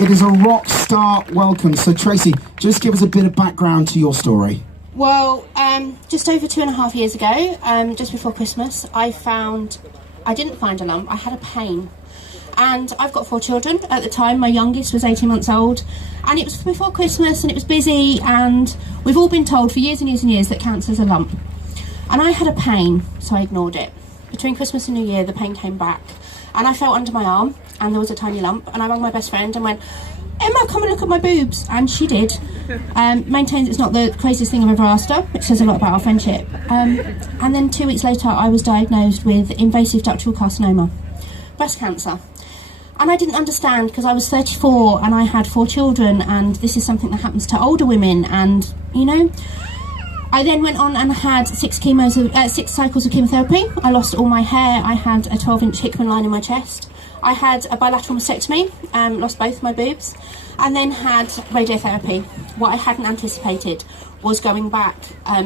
It is a rock star welcome. So Tracy, just give us a bit of background to your story. Well, just over 2.5 years ago, just before Christmas, I didn't find a lump, I had a pain. And I've got 4 children. At the time, my youngest was 18 months old. And it was before Christmas and it was busy, and we've all been told for years and years and years that cancer's a lump. And I had a pain, so I ignored it. Between Christmas and New Year, the pain came back. And I felt under my arm, and there was a tiny lump. And I rang my best friend and went, "Emma, come and look at my boobs." And she did. Maintains it's not the craziest thing I've ever asked her, which says a lot about our friendship. And then 2 weeks later, I was diagnosed with invasive ductal carcinoma, breast cancer. And I didn't understand, because I was 34 and I had 4 children, and this is something that happens to older women. And, you know, I then went on and had 6 cycles of chemotherapy. I lost all my hair. I had a 12-inch Hickman line in my chest. I had a bilateral mastectomy, lost both my boobs, and then had radiotherapy. What I hadn't anticipated was going back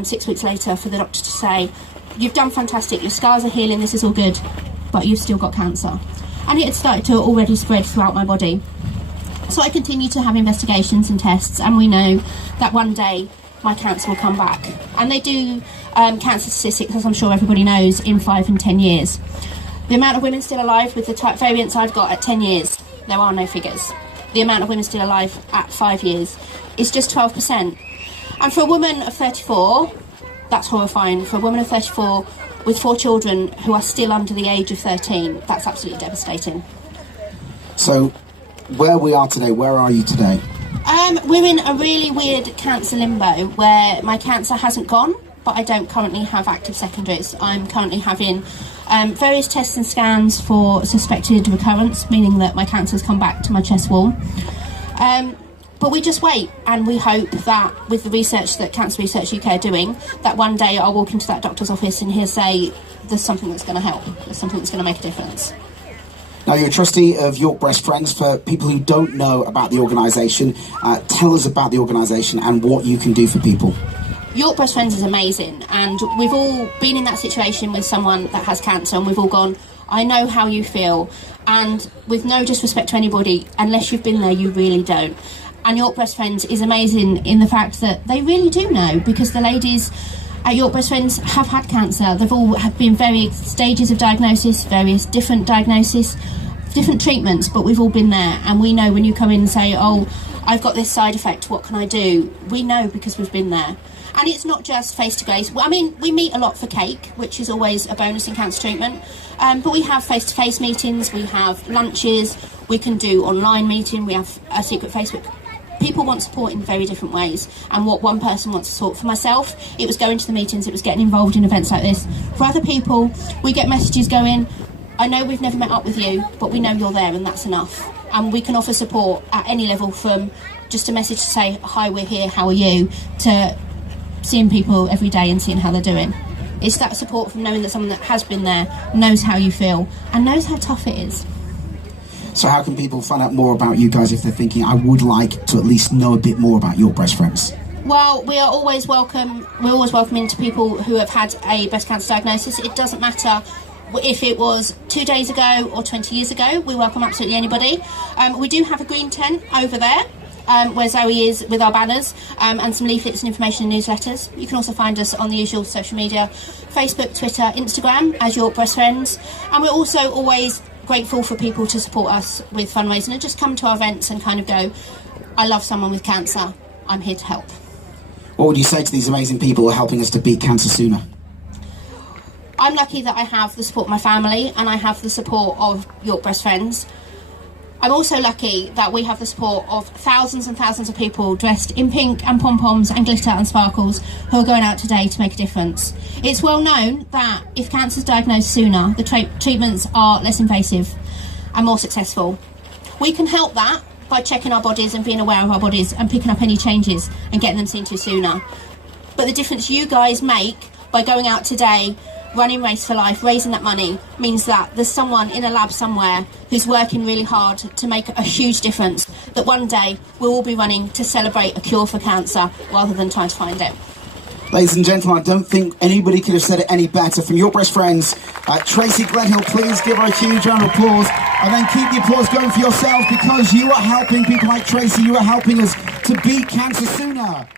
6 weeks later for the doctor to say, "You've done fantastic, your scars are healing, this is all good, but you've still got cancer." And it had started to already spread throughout my body. So I continued to have investigations and tests, and we know that one day my cancer will come back. And they do cancer statistics, as I'm sure everybody knows, in 5 and 10 years. The amount of women still alive with the type variants I've got at 10 years, there are no figures. The amount of women still alive at 5 years is just 12%. And for a woman of 34, that's horrifying. For a woman of 34 with 4 children who are still under the age of 13, that's absolutely devastating. So, where we are today, where are you today? We're in a really weird cancer limbo where my cancer hasn't gone, but I don't currently have active secondaries. I'm currently having various tests and scans for suspected recurrence, meaning that my cancer's come back to my chest wall. But we just wait, and we hope that with the research that Cancer Research UK are doing, that one day I'll walk into that doctor's office and he'll say, "There's something that's going to help, there's something that's going to make a difference." Now, you're a trustee of York Breast Friends. For people who don't know about the organisation, tell us about the organisation and what you can do for people. York Breast Friends is amazing, and we've all been in that situation with someone that has cancer, and we've all gone, "I know how you feel," and with no disrespect to anybody, unless you've been there, you really don't. And York Breast Friends is amazing in the fact that they really do know, because the ladies at York Breast Friends have had cancer. They've all have been various stages of diagnosis, various different diagnoses, different treatments, but we've all been there, and we know when you come in and say, "Oh, I've got this side effect, what can I do?" We know because we've been there. And it's not just face-to-face. Well, I mean, we meet a lot for cake, which is always a bonus in cancer treatment. But we have face-to-face meetings, we have lunches, we can do online meeting, we have a secret Facebook. People want support in very different ways, and what one person wants to support. For myself, it was going to the meetings, it was getting involved in events like this. For other people, we get messages going, "I know we've never met up with you, but we know you're there, and that's enough." And we can offer support at any level, from just a message to say, "Hi, we're here, how are you?" to seeing people every day and seeing how they're doing. It's that support from knowing that someone that has been there knows how you feel and knows how tough it is. So how can people find out more about you guys if they're thinking, "I would like to at least know a bit more about York Breast Friends"? Well, we are always welcome. We're always welcoming to people who have had a breast cancer diagnosis. It doesn't matter if it was 2 days ago or 20 years ago. We welcome absolutely anybody. We do have a green tent over there, where Zoe is with our banners, and some leaflets and information and newsletters. You can also find us on the usual social media, Facebook, Twitter, Instagram, as York Breast Friends. And we're also always grateful for people to support us with fundraising and just come to our events and kind of go, "I love someone with cancer, I'm here to help." What would you say to these amazing people who are helping us to beat cancer sooner? I'm lucky that I have the support of my family, and I have the support of York Breast Friends. I'm also lucky that we have the support of thousands and thousands of people dressed in pink and pom-poms and glitter and sparkles who are going out today to make a difference. It's well known that if cancer is diagnosed sooner, the treatments are less invasive and more successful. We can help that by checking our bodies and being aware of our bodies and picking up any changes and getting them seen to sooner. But the difference you guys make by going out today, running Race for Life, raising that money, means that there's someone in a lab somewhere who's working really hard to make a huge difference, that one day we'll all be running to celebrate a cure for cancer rather than trying to find it. Ladies and gentlemen, I don't think anybody could have said it any better. From York Breast Friends, Tracy Gledhill, please give her a huge round of applause. And then keep the applause going for yourselves, because you are helping people like Tracy. You are helping us to beat cancer sooner.